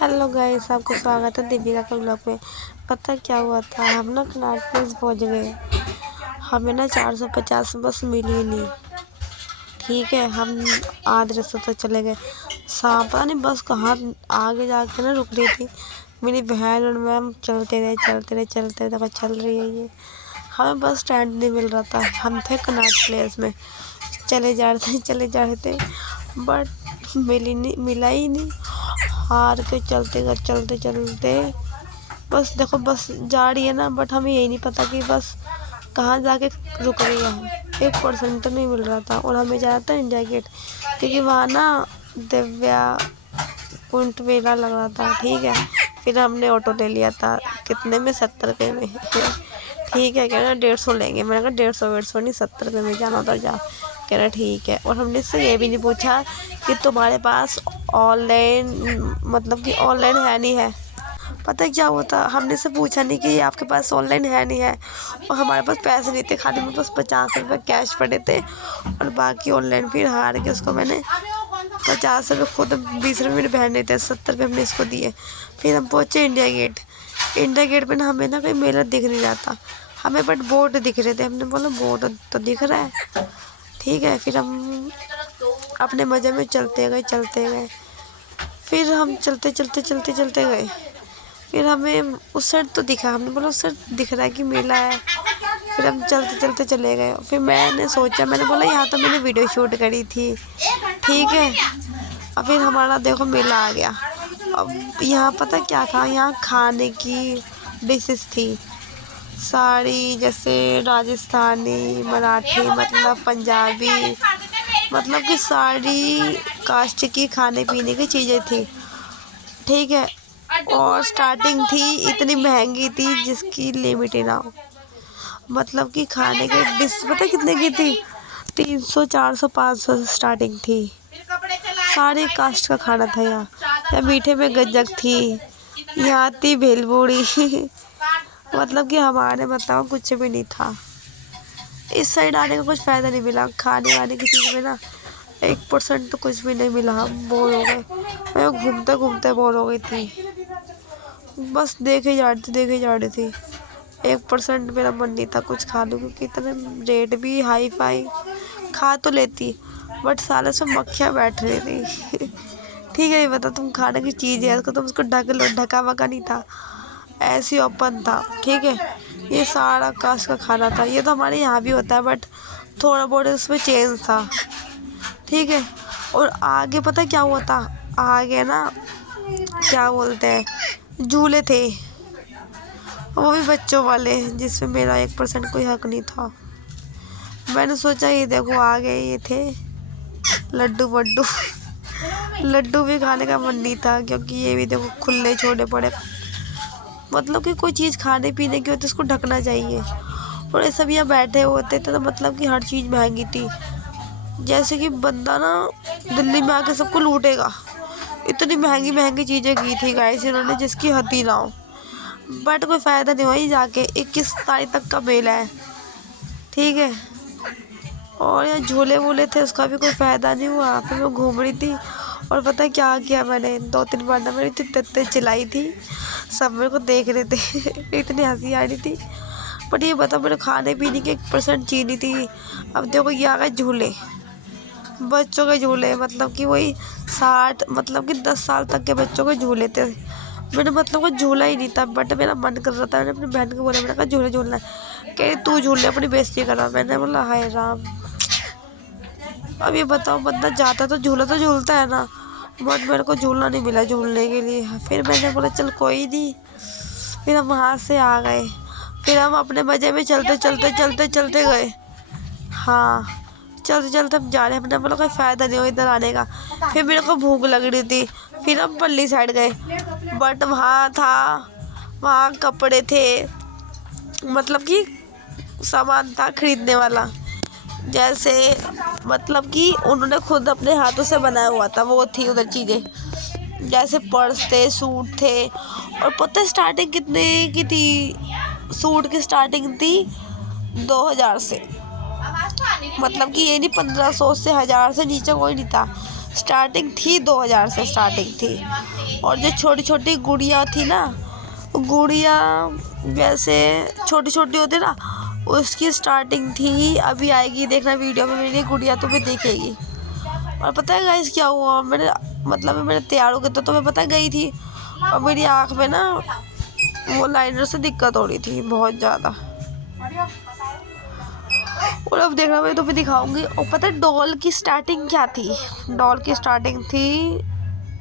Hello guys, आपको स्वागत है दीपिका के ब्लॉग में। पता क्या हुआ था, हम ना कनाट प्लेस पहुँच गए। हमें ना 450 बस मिली नहीं। ठीक है, हम आधे रास्ते तक चले गए। पता नहीं बस कहाँ आगे जाके ना रुक रही थी। मेरी बहन और मैं हम चलते रहे देखो चल रही है ये। हमें बस स्टैंड नहीं मिल रहा था। हम थे कनाट प्लेस में, चले जा रहे थे बट मिला ही नहीं। हार के चलते बस देखो बस जा रही है ना, बट हमें यही नहीं पता कि बस कहाँ जाके रुक रही है। 1% तो नहीं मिल रहा था और हमें जाना था इंडिया गेट, क्योंकि वहाँ ना दिव्या कुंट मेला लग रहा था। ठीक है, फिर हमने ऑटो ले लिया था। कितने में? 70 रुपये में। ठीक है, कह रहा 150 लेंगे। मैंने कहा 150 नहीं, 70 रुपये में जाना उधर जा। कह रहा ठीक है। और हमने इससे ये भी नहीं पूछा कि तुम्हारे पास ऑनलाइन मतलब कि ऑनलाइन है नहीं है। पता है क्या होता, हमने से पूछा नहीं कि ये आपके पास ऑनलाइन है नहीं है। और हमारे पास पैसे नहीं थे, खाली मेरे पास 50 रुपये कैश पड़े थे और बाकी ऑनलाइन। फिर हार के उसको मैंने 50 रुपये खुद, 20 रुपये मेरी बहन नहीं थे, 70 रुपये हमने इसको दिए। फिर हम पहुँचे इंडिया गेट पे ना हमें ना कोई मेला दिख नहीं रहा था हमें, बट बोर्ड दिख रहे थे। हमने बोला बोर्ड तो दिख रहा है। ठीक है, फिर हम अपने मज़े में चलते गए। फिर हम चलते गए। फिर हमें उस साइड तो दिखा, हमने बोला उस साइड दिख रहा है कि मेला है। फिर हम चलते चले गए। फिर मैंने बोला यहाँ तो मैंने वीडियो शूट करी थी। ठीक है, और फिर हमारा देखो मेला आ गया। अब यहाँ पता क्या था, यहाँ खाने की डिशेस थी सारी, जैसे राजस्थानी, मराठी, मतलब पंजाबी, मतलब कि सारी कास्ट की खाने पीने की चीज़ें थी। ठीक है, और स्टार्टिंग थी इतनी महंगी थी जिसकी लिमिट ही ना हो। मतलब कि खाने के डिश पता कितने की थी? 300, 400, 500 से स्टार्टिंग थी। सारे कास्ट का खाना था यहाँ मीठे में गज्जक थी, यहाँ थी भेलपूरी। मतलब कि हमारे बताओ कुछ भी नहीं था। इस साइड आने का कुछ फ़ायदा नहीं मिला। खाने वाने की चीज़ में ना 1% तो कुछ भी नहीं मिला। हम बोर हो गए। मैं घूमते बोर हो गई थी। बस देखे जा रही थी। 1% मेरा मन नहीं था कुछ खा लूँ, क्योंकि इतने रेट भी हाई फाई। खा तो लेती बट साले से मक्खियाँ बैठ रही थी। ठीक है, ये बता, तुम खाने की चीज़ है उसको तुम उसको ढक लो। ढका वका नहीं था, ऐसे ओपन था। ठीक है, ये सारा कास्ट का खाना था। ये तो हमारे यहाँ भी होता है बट थोड़ा बहुत उसमें चेंज था। ठीक है, और आगे पता क्या हुआ था, आगे ना क्या बोलते हैं, झूले थे, वो भी बच्चों वाले, जिसमें मेरा 1% कोई हक नहीं था। मैंने सोचा ये देखो आ गए, ये थे लड्डू वड्डू। लड्डू भी खाने का मन नहीं था, क्योंकि ये भी देखो खुले छोड़े पड़े। मतलब कि कोई चीज़ खाने पीने की होती है उसको ढकना चाहिए। और ये सब यहाँ बैठे होते थे तो मतलब कि हर चीज़ महंगी थी। जैसे कि बंदा ना दिल्ली में आके सबको लूटेगा। इतनी महंगी चीज़ें की थी गाइस इन्होंने, जिसकी हद ही ना हो। बट कोई फ़ायदा नहीं हुआ। ही जाके 21 तारीख तक का मेला है। ठीक है, और यहाँ झूले वूले थे, उसका भी कोई फ़ायदा नहीं हुआ। फिर मैं घूम रही थी और पता है क्या किया मैंने, 2-3 बार ना मेरी तित्ते चिल्लाई थी। सब मेरे को देख रहे थे। इतनी हंसी आ रही थी। बट ये बता, मेरे खाने पीने की 1% चीनी थी। अब देखो ये आ गए झूले, बच्चों के झूले, मतलब कि वही 60, मतलब कि 10 साल तक के बच्चों के झूले थे। मैंने मतलब वो झूला ही नहीं था, बट मेरा मन कर रहा था। मैंने अपनी बहन को बोला, मैंने कहा झूलना है। कह तू झूल ले, अपनी बेइज्जती करा। मैंने बोला हाय राम। अब ये बताओ, बंदा जाता तो झूलता है ना, बट मेरे को झूलना नहीं मिला झूलने के लिए। फिर मैंने बोला चल कोई नहीं। फिर हम वहाँ से आ गए। फिर हम अपने मज़े में चलते गए। हाँ, चलते हम जा रहे हैं। हमने बोला कोई फ़ायदा नहीं हो इधर आने का। फिर मेरे को भूख लग रही थी। फिर हम पल्ली साइड गए, बट वहाँ कपड़े थे, मतलब कि सामान था खरीदने वाला। जैसे मतलब कि उन्होंने खुद अपने हाथों से बनाया हुआ था, वो थी उधर चीज़ें। जैसे पर्स थे, सूट थे। और पता है स्टार्टिंग कितने की थी? सूट की स्टार्टिंग थी 2000 से। मतलब कि ये नहीं 1500 से 1000 से नीचे कोई नहीं था। स्टार्टिंग थी 2000 से स्टार्टिंग थी। और जो छोटी छोटी गुड़िया थी ना, गुड़िया वैसे छोटी छोटी होती ना, उसकी स्टार्टिंग थी। अभी आएगी देखना वीडियो में मेरी गुड़िया, तुम्हें दिखेगी। और पता है गाइस क्या हुआ, मैंने तैयार हो गई तो मैं पता गई थी, और मेरी आँख में ना वो लाइनर से दिक्कत हो रही थी बहुत ज़्यादा। और अब देखना मैं तुम्हें दिखाऊंगी। और पता है डॉल की स्टार्टिंग क्या थी, डॉल की स्टार्टिंग थी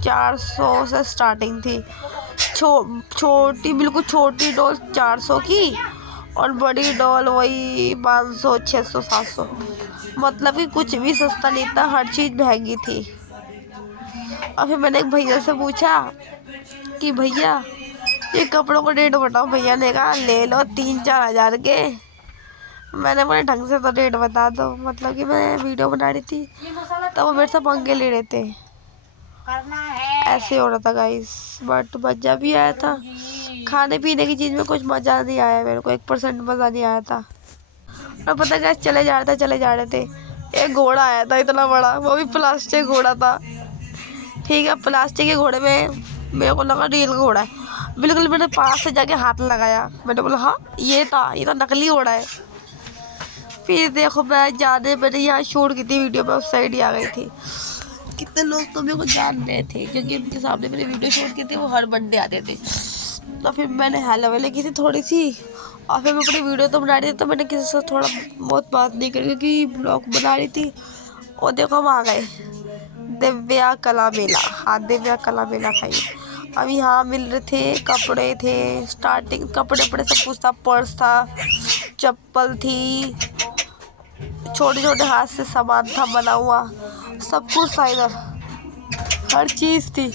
400 से स्टार्टिंग थी। छोटी बिल्कुल छोटी डॉल 400 की, और बड़ी डॉल वही 500 600 700। मतलब कि कुछ भी सस्ता नहीं था, हर चीज़ महंगी थी। और फिर मैंने एक भैया से पूछा कि भैया ये कपड़ों का रेट बताओ। भैया ने कहा ले लो 3-4 हज़ार के। मैंने बोला ढंग से तो रेट बता दो। मतलब कि मैं वीडियो बना रही थी तो वो मेरे से पंगे ले रहे थे, ऐसे हो रहा था गाइस। बट मज़ा भी आया था। खाने पीने की चीज़ में कुछ मज़ा नहीं आया मेरे को, 1% मज़ा नहीं आया था। और पता है गाइस चले जा रहे थे, एक घोड़ा आया था इतना बड़ा, वो भी प्लास्टिक घोड़ा था। ठीक है, प्लास्टिक के घोड़े में मेरे को लगा रियल घोड़ा है। बिल्कुल मैंने पास से जाके हाथ लगाया, मैंने बोला हाँ ये तो नकली घोड़ा है। फिर देखो मैंने यहाँ शूट की थी वीडियो में, उस साइड ही आ गई थी। कितने लोग तो मेरे को जान रहे थे क्योंकि उनके सामने मैंने वीडियो शूट की थी, वो हर बंदे आते थे। तो फिर मैंने हेलो वेलो की थी थोड़ी सी, और फिर मैं अपनी वीडियो तो बना रही थी, तो मैंने किसी से थोड़ा बहुत बात नहीं करी क्योंकि ब्लॉग बना रही थी। और देखो हम आ गए दिव्या कला मेला। हाँ दिव्या कला मेला था ये। अब यहाँ मिल रहे थे कपड़े, थे स्टार्टिंग कपड़े सब कुछ था। पर्स था, चप्पल थी, छोटे छोटे हाथ से सामान था बना हुआ, सब कुछ था इधर, हर चीज़ थी।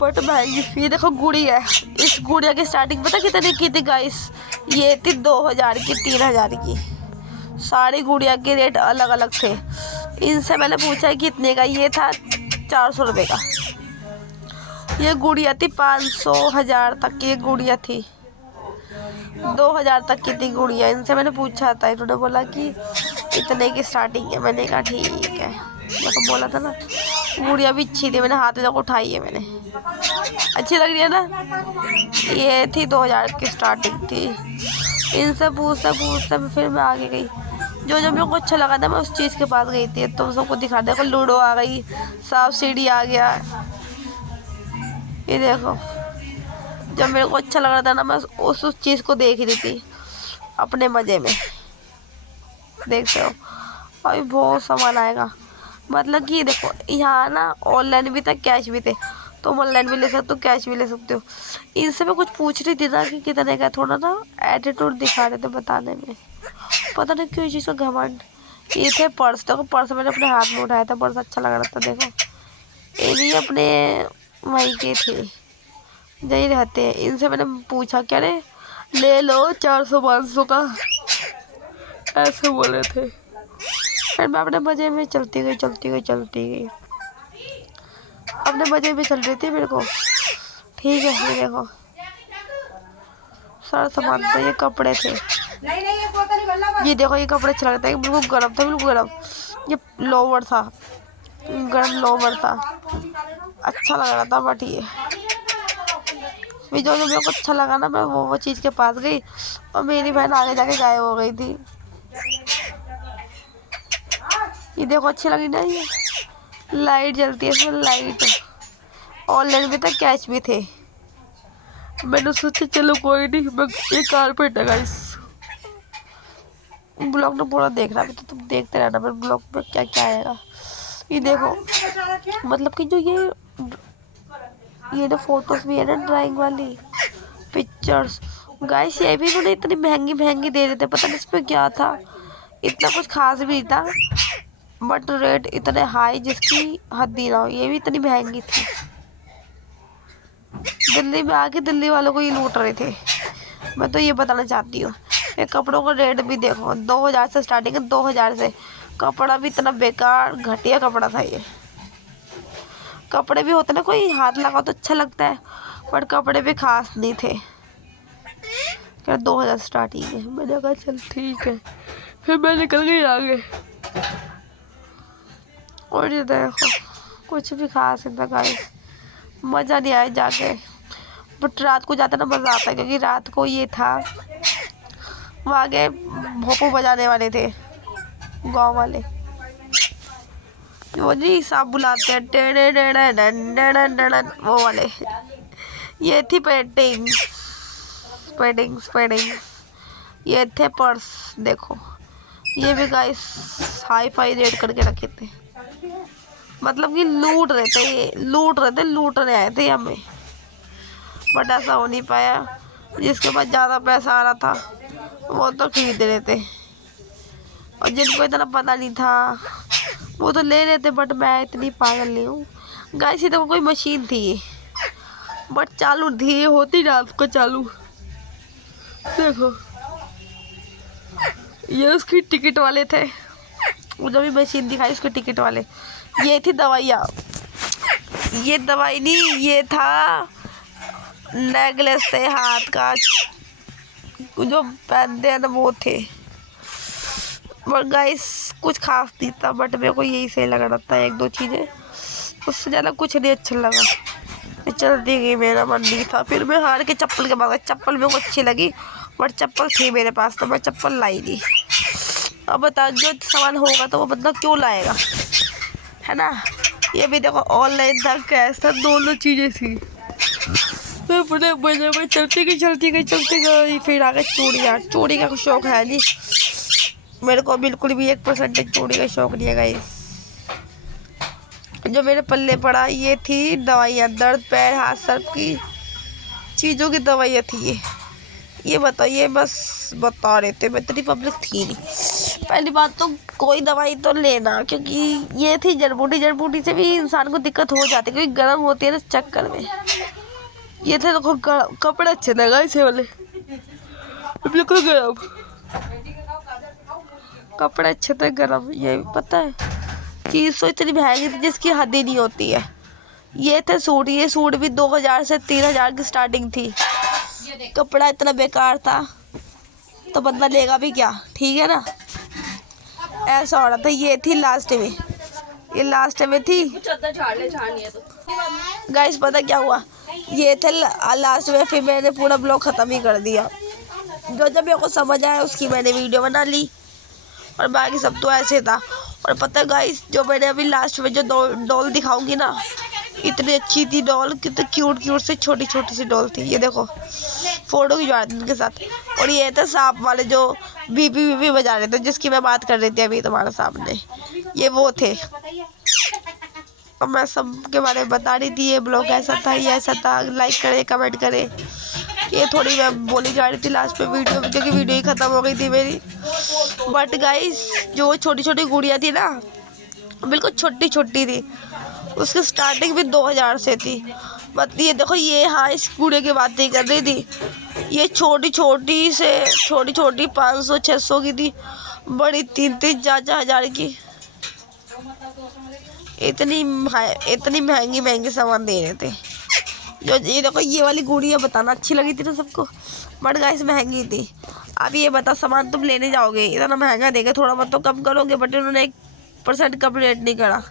बट महंगी। ये देखो गुड़िया है, इस गुड़िया की स्टार्टिंग पता कितने की थी गाइस? ये थी 2000 की, 3000 की। सारी गुड़िया के रेट अलग अलग थे। इनसे मैंने पूछा कितने का, ये था 400 रुपये का। ये गुड़िया थी 500 1000 तक की गुड़िया थी, 2000 तक की थी गुड़िया। इनसे मैंने पूछा था, इन्होंने बोला कि इतने की स्टार्टिंग है। मैंने कहा ठीक है, देखो बोला था ना। गुड़िया भी अच्छी थी, मैंने हाथ में उठाई है, मैंने अच्छी लग रही है ना। ये थी 2000 की स्टार्टिंग थी। इनसे पूछते फिर मैं आगे गई। जो जो मेरे को अच्छा लगा था मैं उस चीज़ के पास गई थी। तुम सबको दिखा, देखो लूडो आ गई, सांप सीढ़ी आ गया। ये देखो जब मेरे को अच्छा लग रहा था ना, मैं उस चीज़ को देख रही थी अपने मज़े में। देखते हो अभी बहुत सामान आएगा। मतलब कि देखो यहाँ ना ऑनलाइन भी था, कैश भी थे। तुम ऑनलाइन भी ले सकते हो, कैश भी ले सकते हो। इनसे मैं कुछ पूछ रही थी ना कि कितने का, थोड़ा ना एटीट्यूड दिखा रहे थे बताने में, पता नहीं क्यों चीज़ का घमंड। ये थे पर्स, देखो पर्स मैंने अपने हाथ में उठाया था, पर्स अच्छा लग रहा था। देखो ये भी अपने वहीं के थे, यही रहते हैं। इनसे मैंने पूछा क्या रे ले लो 400-500 का, ऐसे बोले थे। फिर मैं अपने मज़े में चलती गई अपने मज़े में चल रही थी मेरे को। ठीक है, ये देखो सारा सामान था, ये कपड़े थे। ये देखो ये कपड़े अच्छा लगता है, बिल्कुल गर्म था, बिल्कुल गर्म। ये लोवर था, गर्म लोवर था, अच्छा लग रहा था। बट ये जो जो मेरे को अच्छा लगा ना, मैं वो चीज़ के पास गई, और मेरी बहन आगे जाके गायब हो गई थी। ये देखो अच्छी लगी ना, ये लाइट जलती है इसमें, लाइट। ऑनलाइन भी था, कैश भी थे। मैंने सोचा चलो कोई नहीं, मैं ये कारपेट है गाइस। ब्लॉग में पूरा देख रहा है तो तुम देखते रहना, मेरे ब्लॉग में क्या क्या आएगा। ये देखो मतलब कि जो ये ना फोटोज भी है ना, ड्राइंग वाली पिक्चर्स गाइस, ये भी उन्होंने इतनी महंगी महंगी दे रहे थे। पता नहीं इसमें क्या था, इतना कुछ खास भी नहीं था, बट रेट इतने हाई जिसकी हद ही ना हो। ये भी इतनी महंगी थी। दिल्ली में आके दिल्ली वालों को ये लूट रहे थे, मैं तो ये बताना चाहती हूँ। ये कपड़ों का रेट भी देखो, 2000 से स्टार्टिंग है, 2000 से। कपड़ा भी इतना बेकार घटिया कपड़ा था ये। कपड़े भी होते ना, कोई हाथ लगाओ तो अच्छा लगता है, बट कपड़े भी खास नहीं थे। क्या 2000 स्टार्टिंग है। मैंने कहा चल ठीक है, फिर मैं निकल गई आगे। और ये देखो कुछ भी खास नहीं था गाइस, मज़ा नहीं आया जाके। बट रात को जाता ना मज़ा आता है, क्योंकि रात को ये था वहाँ आगे भोपू बजाने वाले थे गांव वाले, वो जी सांप बुलाते हैं टेढ़े टेढ़े डन वो वाले। ये थी पेंटिंग्स पेंटिंग्स पेंटिंग्स, ये थे पर्स। देखो ये भी गाइस हाई फाई रेट करके रखे थे, मतलब कि लूटने आए थे हमें। बट ऐसा हो नहीं पाया, जिसके पास ज़्यादा पैसा आ रहा था वो तो खरीद रहे थे, और जिनको इतना पता नहीं था वो तो ले रहे थे। बट मैं इतनी पागल नहीं हूँ गाइस। ये तो कोई मशीन थी ये, बट चालू थी, ये होती रात को चालू। देखो ये उसकी टिकट वाले थे, वो जो भी मशीन दिखाई उसके टिकट वाले। ये थी दवाइयाँ, ये दवाई नहीं, ये था नेकलेस थे हाथ का जो पहनते हैं ना, वो थे। बट गाइस कुछ खास नहीं था, बट मेरे को यही सही लग रहा था, एक दो चीज़ें, उससे ज़्यादा कुछ नहीं अच्छा लगा। चलती गई, मेरा मन नहीं था। फिर मैं हार के चप्पल के मांगा, चप्पल मेरे को अच्छी लगी, बट चप्पल थी मेरे पास तो मैं चप्पल लाई नहीं। अब बता, जो सामान होगा तो वो बंदा क्यों लाएगा, है ना। ये भी देखो ऑनलाइन था, कैश था, दोनों चीज़ें थी। मैं बड़े मजे में चलती गई। फिर आ गए चूड़ियाँ। चूड़ी का शौक है नहीं मेरे को, बिल्कुल भी 1% चूड़ी का शौक नहीं है गाइस। जो मेरे पल्ले पड़ा ये थी दवाइयाँ, दर्द पैर हाथ सर की चीज़ों की दवाइयाँ थी ये बताइए, बस बता रहे थे। मैं इतनी पब्लिक थी नहीं। पहली बात तो कोई दवाई तो लेना, क्योंकि ये थी जड़बूटी से भी इंसान को दिक्कत हो जाती है, क्योंकि गर्म होती है ना चक्कर में। ये थे देखो कपड़े अच्छे थे गाइस, ये वाले बिल्कुल गर्म कपड़े अच्छे थे गर्म। ये भी पता है चीज़ तो इतनी महंगी थी जिसकी हद ही नहीं होती है। ये थे सूट, ये सूट भी 2000 से 3000 की स्टार्टिंग थी। कपड़ा इतना बेकार था तो बंदा लेगा भी क्या, ठीक है ना। ऐसा हो रहा था। ये थी लास्ट में, ये लास्ट में थी गाइस। पता क्या हुआ, ये थे लास्ट में, फिर मैंने पूरा ब्लॉग ख़त्म ही कर दिया। जो जब मेरे को समझ आया उसकी मैंने वीडियो बना ली, और बाकी सब तो ऐसे था। और पता है गाइस, जो मैंने अभी लास्ट में जो डॉल दिखाऊंगी ना, इतनी अच्छी थी डॉल, कितनी क्यूट से छोटी सी डॉल थी। ये देखो फोटो खिंचवा रहे थे उनके साथ। और ये थे सांप वाले जो बीपी बजा रहे थे, जिसकी मैं बात कर रही थी अभी तुम्हारे सामने, ये वो थे। और मैं सब के बारे में बता रही थी, ये ब्लॉग ऐसा था, ये ऐसा था, लाइक करें कमेंट करें। ये थोड़ी मैं बोली जा रही थी लास्ट में वीडियो में, क्योंकि वीडियो ही ख़त्म हो गई थी मेरी। बट गाइस जो छोटी गुड़िया थी ना, बिल्कुल छोटी थी, उसकी स्टार्टिंग भी 2000 से थी। बट ये देखो, ये हाँ इस गुड़िया की बात नहीं कर रही थी, ये छोटी 500-600 की थी, बड़ी 3-4 की। इतनी महंगी सामान दे रहे थे। जो ये देखो, ये वाली गुड़िया बताना अच्छी लगी थी ना सबको, बट गाइस महंगी थी। अब ये बता, सामान तुम लेने जाओगे इतना महंगा देंगे, थोड़ा बहुत तो कम करोगे, बट उन्होंने 1% कम रेट नहीं करा।